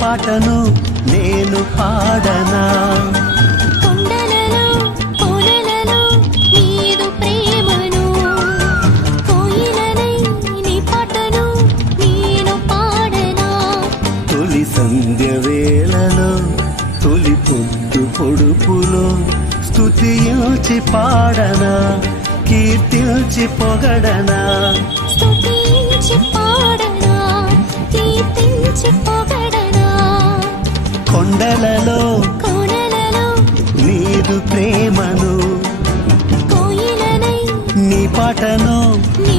పాటను నేను పాడనా. కొండలలో కోనలలో నీదు ప్రేమను, కోయిలనై నీ పాటను నేను పాడనా. తొలి సంధ్య వేళలో తొలి పొద్దు పొడుపులో స్తుతించి పాడనా, కీర్తించి పొగడనా. స్తుతించి పాడనా, కీర్తించి పొగడనా. కొండలలో కోనలలో నీదు ప్రేమను, కోయిలనై నీ పాటను నీ